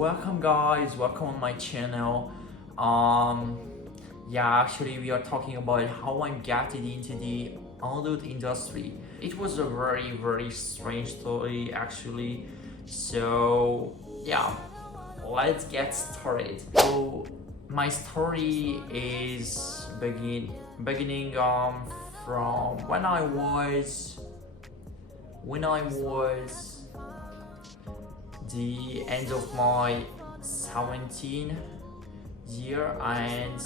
Welcome guys, welcome on my channel. Actually we are talking about how I'm getting into the adult industry. It was a very strange story actually. So yeah, let's get started. So my story is beginning from when I was the end of my 17th year, and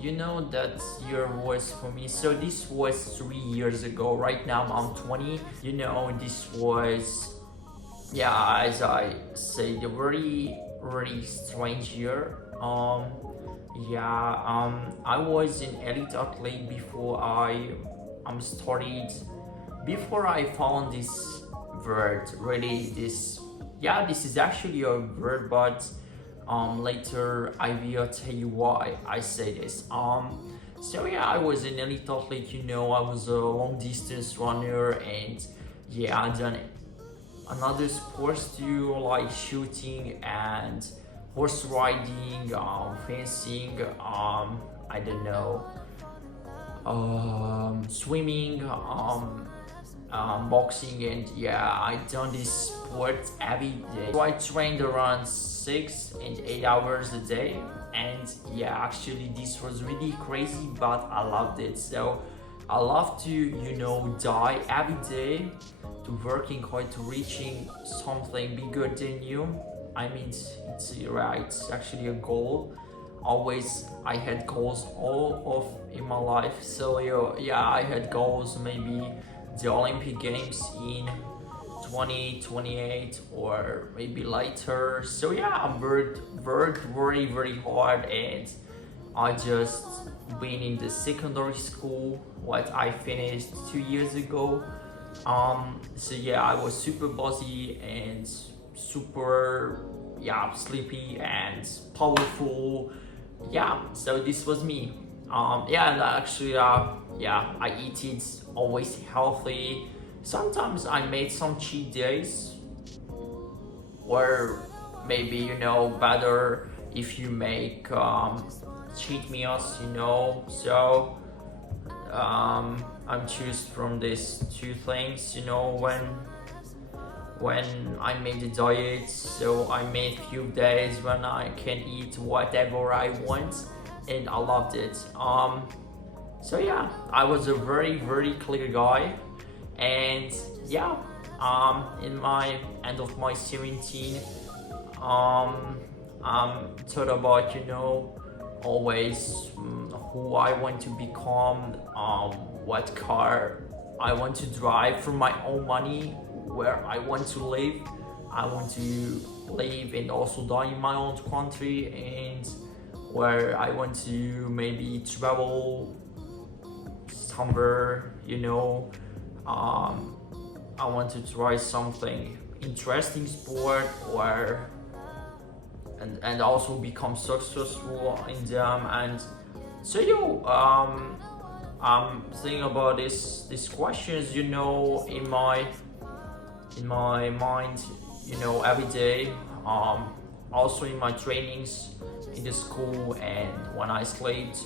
you know that year was for me, so this was 3 years ago. Right now I'm 20. You know, this was, as I said, a very strange year. I was an elite athlete before I started, before I found this word. Really, this is actually a word, but later I will tell you why I say this. I was an elite athlete. You know, I was a long distance runner, and I done another sports too, like shooting and horse riding, fencing, I don't know, swimming, boxing, and I done this sport every day. So I trained around 6 and 8 hours a day, and actually this was really crazy, but I loved it. So I love to die every day, to working hard, to reaching something bigger than you. I mean, it's actually a goal. Always I had goals all in my life. So I had goals, maybe the Olympic Games in 2028 or maybe later. So I worked very hard, and I just been in the secondary school, what I finished 2 years ago. I was super busy and super sleepy and powerful. So this was me. And actually I eat it always healthy. Sometimes I made some cheat days, or maybe better if you make cheat meals, so I'm choose from these two things. When I made the diet, so I made few days when I can eat whatever I want, and I loved it. I was a very clear guy, and in my end of my 17, thought about always who I want to become, what car I want to drive for my own money, where I want to live. I want to live and also die in my own country, and where I want to maybe travel somewhere. I want to try something interesting sport, or and also become successful in them. And so I'm thinking about these questions in my mind, every day, also in my trainings in the school, and when I slept,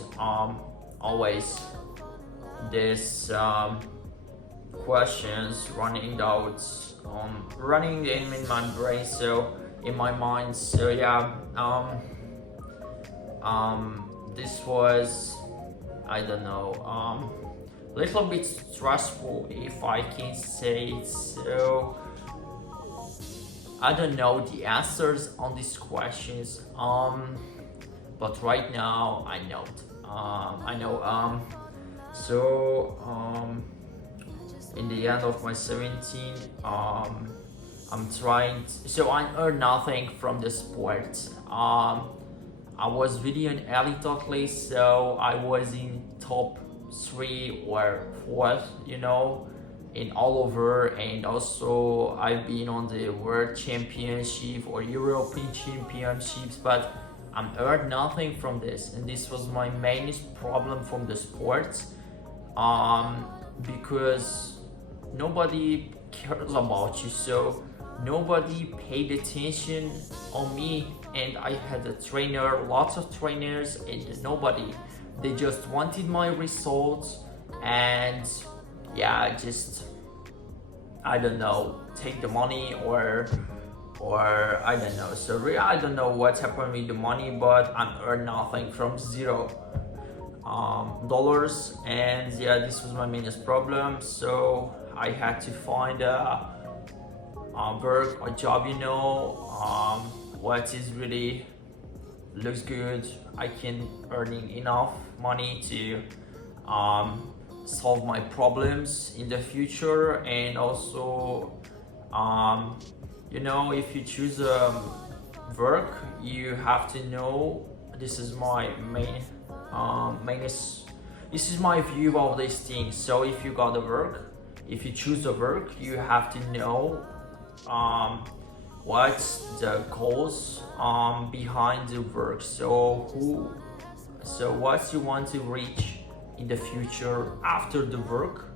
always this questions running in my brain, so in my mind. So this was, I don't know, little bit stressful, if I can say it. So I don't know the answers on these questions, but right now I know. In the end of my 17, I'm trying I earn nothing from the sport. I was really an elite athlete, so I was in top 3 or 4th, in all over, and also I've been on the world championship or European championships, but I'm earned nothing from this, and this was my main problem from the sports, because nobody cares about you. So nobody paid attention on me, and I had a trainer, lots of trainers, and nobody. They just wanted my results, and yeah, just, I don't know, take the money or I don't know. So really, I don't know what's happened with the money, but I'm earning nothing from zero dollars. And yeah, this was my main problem. So I had to find a work or job, what is really looks good. I can earning enough money to solve my problems in the future. And also if you choose work, you have to know, this is my this is my view of these things. So if you got the work, if you choose the work, you have to know what's the goals behind the work. So what you want to reach in the future after the work,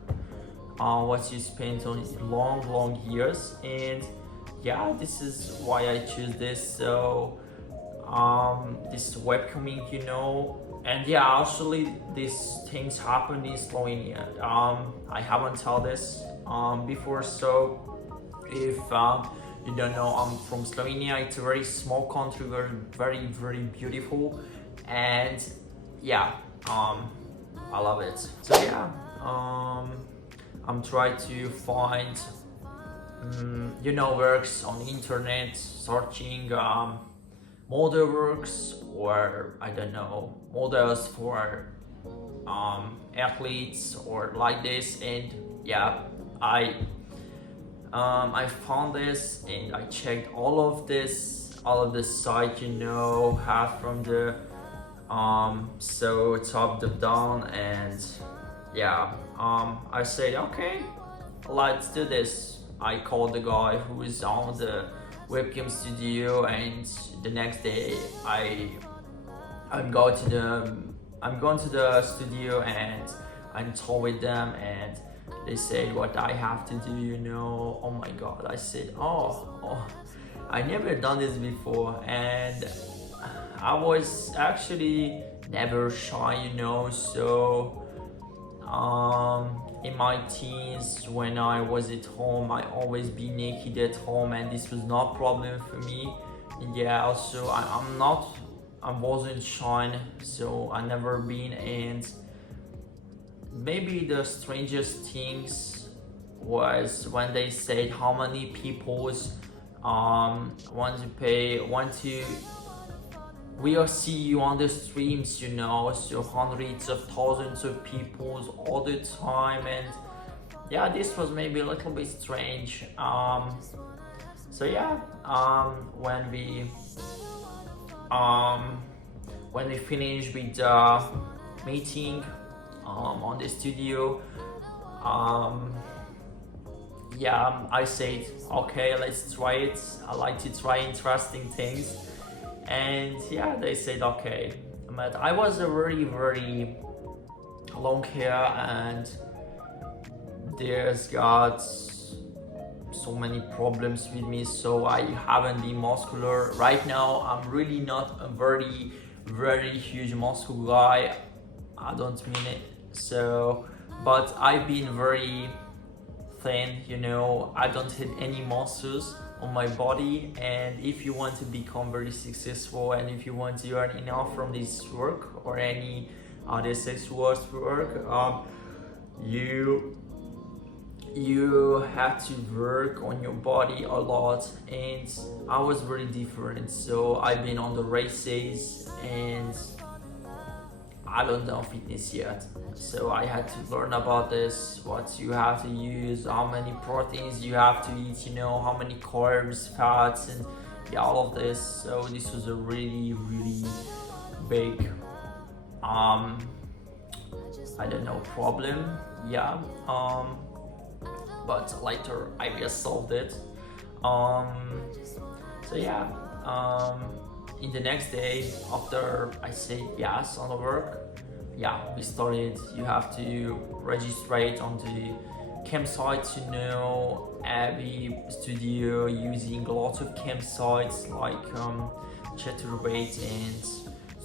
what you spent on long years. And yeah, this is why I choose this. So this webcaming, and yeah, actually these things happen in Slovenia. I haven't told this before. So if you don't know, I'm from Slovenia. It's a very small country, very beautiful, and yeah, I love it. So yeah, I'm trying to find works on the internet, searching model works, or I don't know, models for athletes or like this. And yeah, I found this, and I checked all of this site, have from the so top to down. And yeah, I said, okay, let's do this. I called the guy who is on the webcam studio, and the next day I'm going to the studio, and I'm talking with them, and they said what I have to do, Oh my god, I said, oh, I never done this before, and I was actually never shy, So in my teens, when I was at home, I always be naked at home, and this was not a problem for me. And yeah, also I wasn't shy, so I never been. And maybe the strangest things was when they said how many people's we'll see you on the streams, so hundreds of thousands of people all the time. And yeah, this was maybe a little bit strange. So yeah, when we finished with the meeting on the studio, yeah, I said, okay, let's try it. I like to try interesting things. And yeah, they said, okay. But I was a very long hair, and there's got so many problems with me, so I haven't been muscular. Right now, I'm really not a very huge muscle guy. I don't mean it. So, but I've been very thin, I don't have any muscles on my body. And if you want to become very successful, and if you want to earn enough from this work or any other sexual work, you have to work on your body a lot. And I was very different, so I've been on the races, and I don't know fitness yet, so I had to learn about this, what you have to use, how many proteins you have to eat, how many carbs, fats, and yeah, all of this. So this was a really big I don't know, problem. Yeah, but later I just solved it. So yeah, in the next day after I said yes on the work, yeah, we started. You have to register on the campsites, you know, 𝗟𝗶 studio using lots of campsites like 𝗔𝗹𝗹 and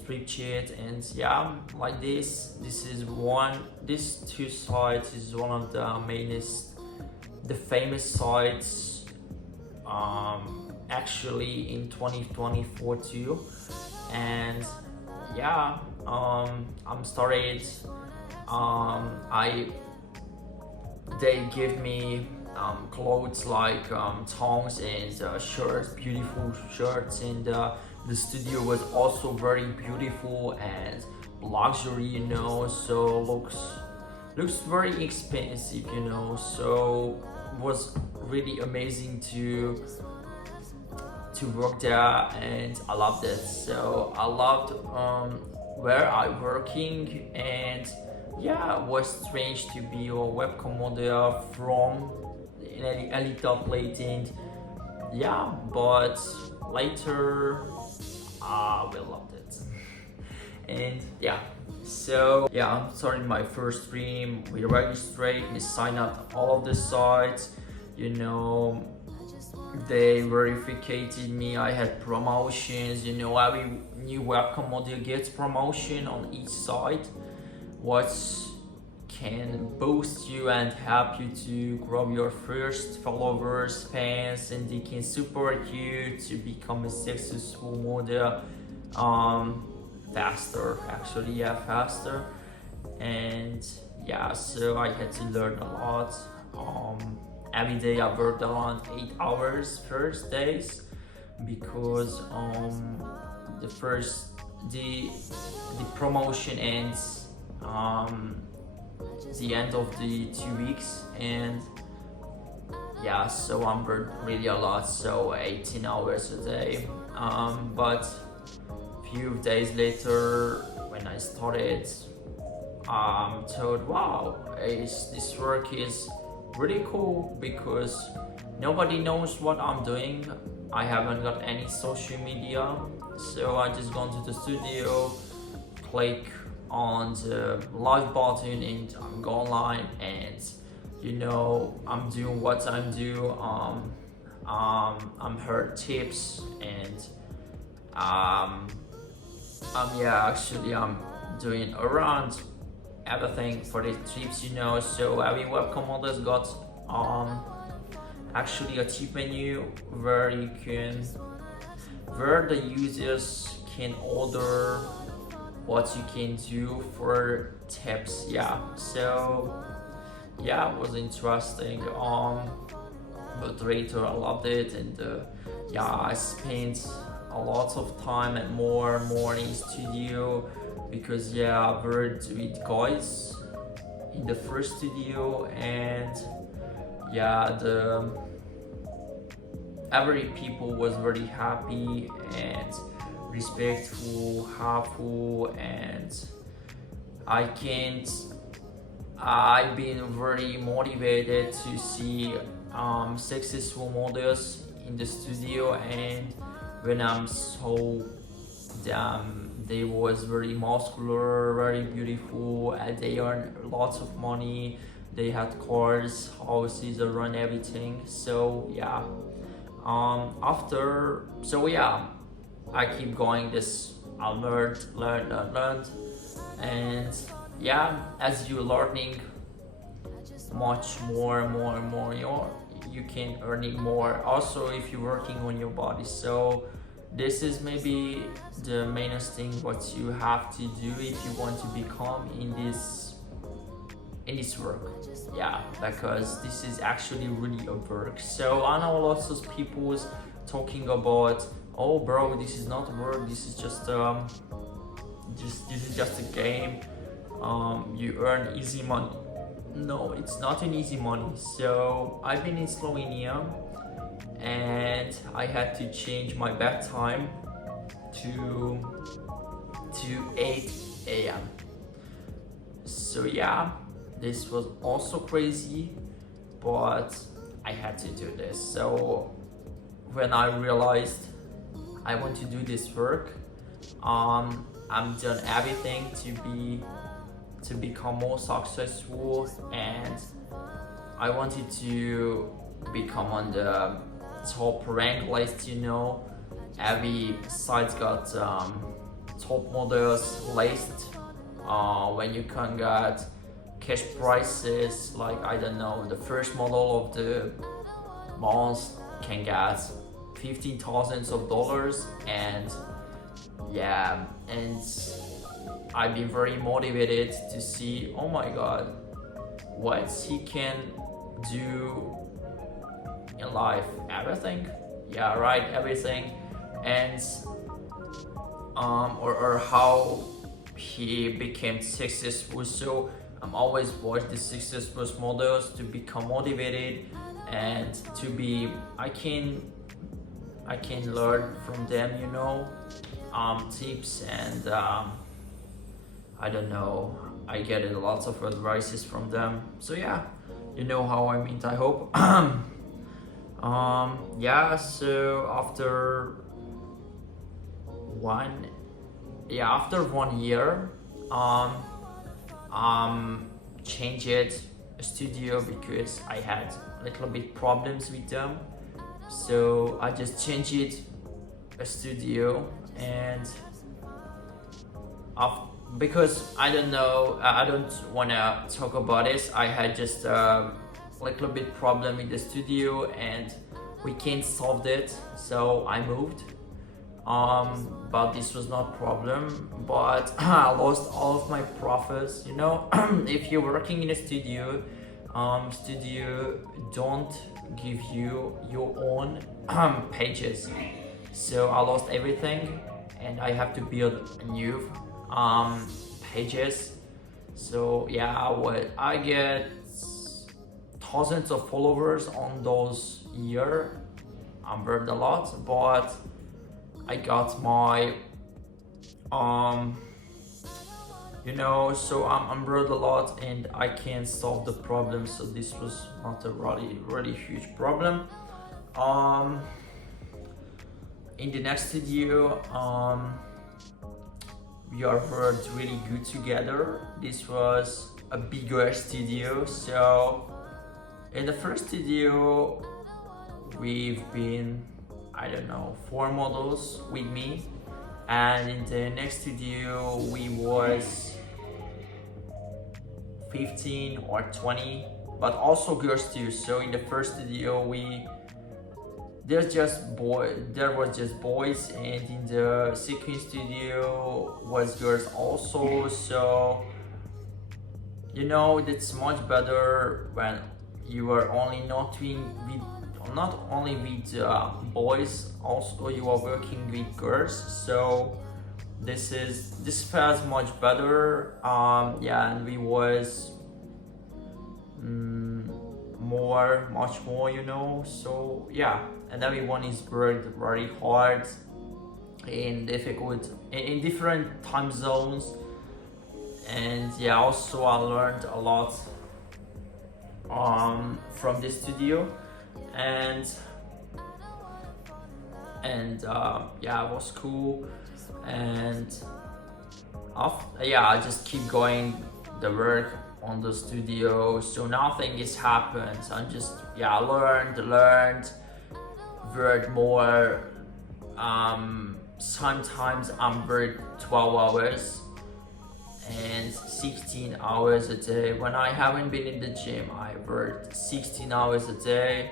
𝗔𝗹𝗹, and yeah, like this these two sites is one of the the famous sites actually in 2024 too. And yeah, I'm started, they give me clothes like tongs and shirts, beautiful shirts, and the studio was also very beautiful and luxury, you know, so looks very expensive, you know, so it was really amazing to work there, and I loved it. So I loved where I working, and yeah, it was strange to be a webcam model from 𝗔𝗹𝗪 𝗠𝗆, yeah, but later we loved it. And yeah, so yeah, starting my first stream, we registered, we signed up all of the sites, you know, they verified me, I had promotions, you know, every new webcam model gets promotion on each site, what can boost you and help you to grow your first followers, fans, and they can support you to become a successful model faster, actually, yeah, faster. And yeah, so I had to learn a lot. Every day I worked around 8 hours first days, because the promotion ends the end of the 2 weeks, and yeah, so I'm worked really a lot, so 18 hours a day. But few days later, when I started, thought, wow, this work is really cool, because nobody knows what I'm doing. I haven't got any social media, so I just gone to the studio, click on the live button, and I'm going live, and you know, I'm doing what I'm doing. I'm heard tips, and yeah, actually I'm doing around everything for the tips, you know. So every webcam models got actually a tip menu where the users can order what you can do for tips, yeah. So yeah, it was interesting, but later I loved it, and yeah, I spent a lot of time and more in studio, because yeah, I worked with guys in the first studio, and yeah, every people was very happy and respectful, helpful, and I've been very motivated to see successful models in the studio, and when I'm saw them, they was very muscular, very beautiful, and they earn lots of money, they had cars, houses, around everything. So yeah, so yeah, I keep going this, I learned, and yeah, as you're learning much more, you can earning more also if you're working on your body. So this is maybe the mainest thing what you have to do if you want to become in this work, yeah, because this is actually really a work. So I know lots of people talking about, oh bro, this is not work, this is just a game, you earn easy money. No, it's not an easy money. So I've been in Slovenia, and I had to change my bedtime to 8 a.m. So yeah, this was also crazy, but I had to do this. So when I realized I want to do this work, I'm done everything to become more successful, and I wanted to become on the top rank list, you know. Every site got top models list when you can get cash prices, like I don't know, the first model of the month can get $15,000, and yeah, and I've been very motivated to see, oh my god, what he can do in life. Everything, yeah, right, everything. And or how he became successful. So I'm always watch the successful models to become motivated and to be I can learn from them, you know, tips, and I don't know, I get a lot of advices from them. So yeah, you know how I mean, I hope. Yeah, so after 1 year, changed studio because I had a little bit problems with them. So I just changed a studio, and because I don't know, I don't wanna talk about this. I had just a little bit problem in the studio and we can't solve it, so I moved. But this was not problem, but I lost all of my profits, you know. If you're working in a studio, studio don't give you your own pages, so I lost everything and I have to build new pages. So yeah, I get thousands of followers on those year. I'm burned a lot, but I got my you know, so I'm burned a lot and I can't solve the problem. So this was not a really huge problem. In the next studio, we are worked really good together. This was a bigger studio. So in the first studio, we've been, I don't know, 4 models with me, and in the next studio we was 15 or 20, but also girls too. So in the first studio there was just boys, and in the second studio was girls also. So you know, it's much better when you are only not only with boys, also you are working with girls. So this feels much better. Yeah, and we was much more, you know. So yeah, and everyone is worked very hard in different time zones. And yeah, also I learned a lot from this studio, and yeah, it was cool. And yeah, I just keep going the work on the studio, so nothing is happened. So I just learned work more. Sometimes I'm work 12 hours and 16 hours a day. When I haven't been in the gym, I worked 16 hours a day.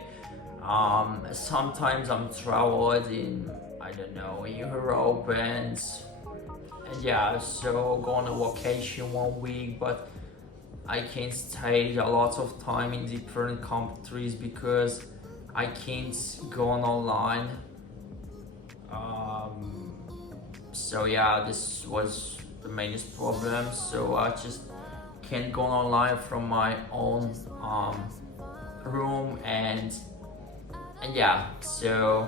Sometimes I'm traveled in, I don't know, Europe, and yeah, so go on a vacation 1 week, but I can't stay a lot of time in different countries because I can't go on online. So yeah, this was the main problem. So I just can't go online from my own room, and yeah, so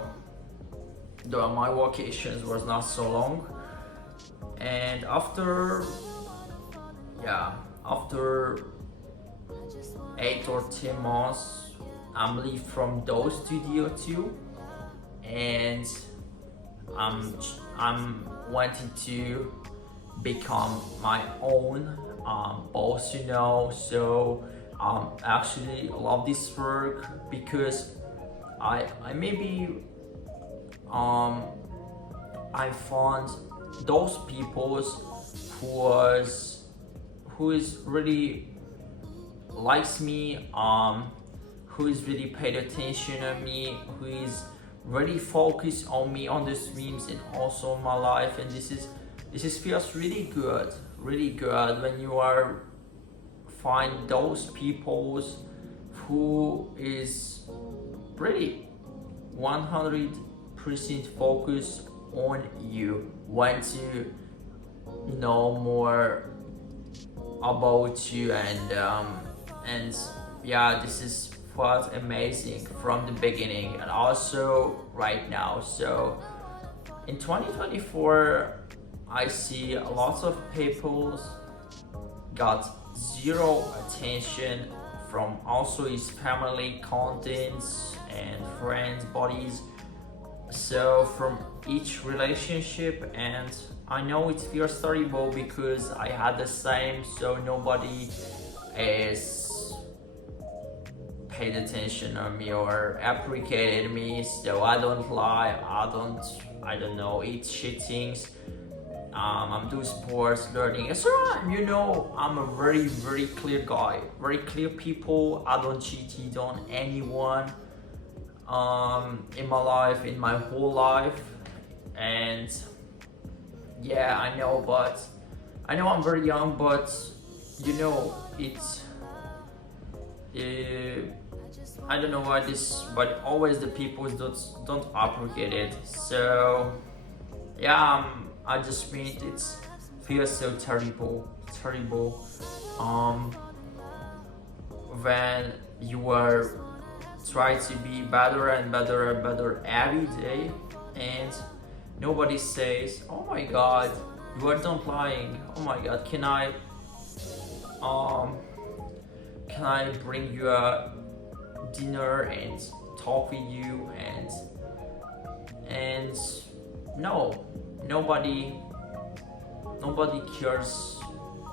my vacations was not so long. And after 8 or 10 months, I'm leave from those studio too, and I'm wanting to become my own boss, you know. So actually love this work because I maybe I found those people who is really likes me, who is really paid attention on me, who is really focused on me on the streams and also my life. And this is feels really good when you are find those people who is really 100% focused on you, want to know more about you, and yeah, this is felt amazing from the beginning and also right now. So in 2024 I see lots of people got zero attention from also his family, contents and friends, buddies, so from each relationship. And I know it feels terrible because I had the same, so nobody is paid attention on me or appreciated me. So I don't lie, I don't know, eat shit things. I'm doing sports, learning, so you know, I'm a very clear guy, very clear people. I don't cheat on anyone in my life, in my whole life. And yeah, I know I'm very young, but you know, it's I don't know why this, but always the people don't appreciate it. So yeah, I just mean it feels so terrible when you are trying to be better and better every day, and nobody says, oh my god, you are done playing, oh my god, can I bring you a dinner and talk with you, and no, nobody cares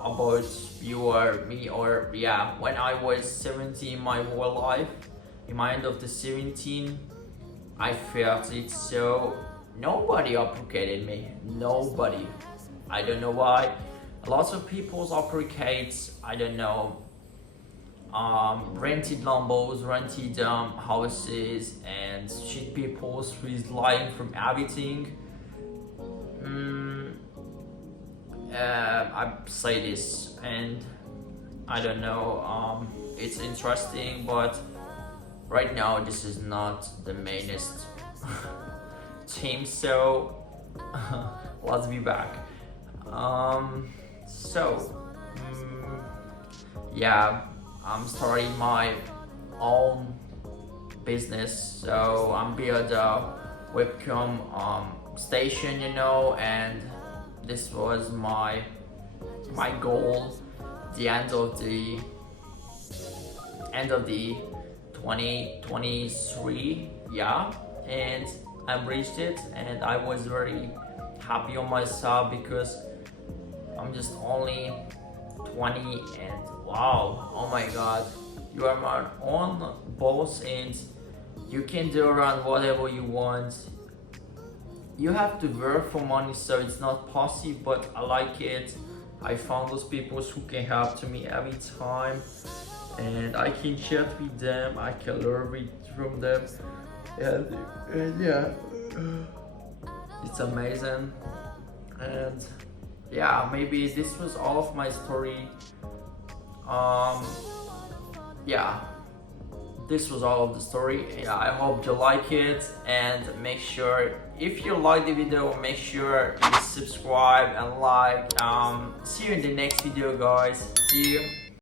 about you or me. Or yeah, when I was 17, my whole life, in my end of the 17, I felt it, so nobody appreciated me, nobody. I don't know why. Lots of people's appreciates, I don't know, rented Lambos, rented houses, and shit people who is lying from everything. I say this, and I don't know, it's interesting, but right now this is not the mainest team, so let's be back. Yeah, I'm starting my own business, so I'm build a webcam station, you know, and this was my goal, the end of the 2023, yeah, and I've reached it, and I was very happy on myself because I'm just only 20, and wow, oh my god, you are my own boss and you can do around whatever you want. You have to work for money, so it's not possible, but I like it. I found those people who can help to me every time, and I can chat with them, I can learn from them, and yeah, it's amazing. And yeah, maybe this was all of my story. Yeah, this was all of the story. Yeah, I hope you like it, and make sure, if you like the video, make sure you subscribe and like. See you in the next video, guys. See you.